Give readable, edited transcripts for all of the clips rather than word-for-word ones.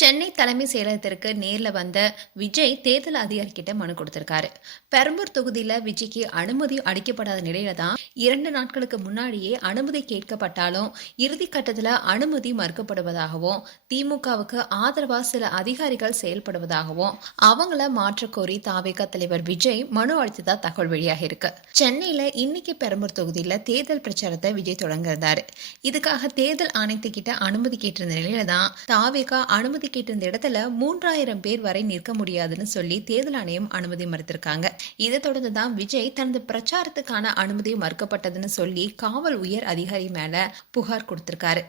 சென்னை தலைமை செயலகத்திற்கு நேரில் வந்த விஜய் தேர்தல் அதிகாரிகிட்ட மனு கொடுத்திருக்காரு. பெரம்பூர் தொகுதியில் விஜய்க்கு அனுமதி அளிக்கப்படாத நிலையில தான் 2 நாட்களுக்கு முன்னாடியே அனுமதி கேட்கப்பட்டாலும் இறுதி கட்டத்தில் அனுமதி மறுக்கப்படுவதாகவும், திமுகவுக்கு ஆதரவாக சில அதிகாரிகள் செயல்படுவதாகவும் அவங்கள மாற்றக்கோரி தாவேகா தலைவர் விஜய் மனு அளித்ததா தகவல் வெளியாக இருக்கு. சென்னையில இன்னைக்கு பெரம்பூர் தொகுதியில் தேர்தல் பிரச்சாரத்தை விஜய் தொடங்கியிருந்தாரு. இதுக்காக தேர்தல் ஆணையத்துக்கிட்ட அனுமதி கேட்டிருந்த நிலையில தான் தாவேகா அனுமதி கேட்டிருந்த இடத்துல 3000 பேர் வரை நிற்க முடியாதுன்னு சொல்லி தேர்தல் ஆணையம் அனுமதி மறுத்திருக்காங்க. இதை தொடர்ந்து தான் விஜய் தனது பிரச்சாரத்துக்கான அனுமதி மறுக்கப்பட்டதுன்னு சொல்லி காவல் உயர் அதிகாரி மேல புகார் கொடுத்திருக்காரு.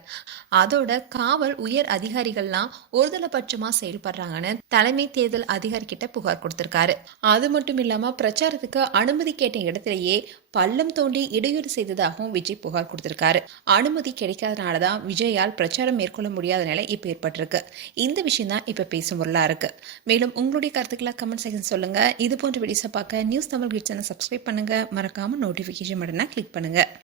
அதோட காவல் உயர் அதிகாரிகள்லாம் ஒருதலைபட்சமா செயல்படுறாங்கன்னு தலைமை தேர்தல் அதிகாரி கிட்ட புகார் கொடுத்திருக்காரு. அது மட்டும் இல்லாம பிரச்சாரத்துக்கு அனுமதி கேட்ட இடத்திலேயே பள்ளம் தோண்டி இடையூறு செய்ததாகவும் விஜய் புகார் கொடுத்திருக்காரு. அனுமதி கிடைக்காதனாலதான் விஜயால் பிரச்சாரம் மேற்கொள்ள முடியாத நிலை இப்ப ஏற்பட்டிருக்கு. இந்த விஷயம் தான் இப்ப பேசும் பொருளா இருக்கு. மேலும் உங்களுடைய கருத்துக்களை கமெண்ட் செக்ஷன் சொல்லுங்க. இது போன்ற வீடியோஸை பார்க்க நியூஸ் தமிழ் கிட்ஸ் சேனலை சப்ஸ்கிரைப் பண்ணுங்க. மறக்காம நோட்டிபிகேஷன் பட்டனை கிளிக் பண்ணுங்க.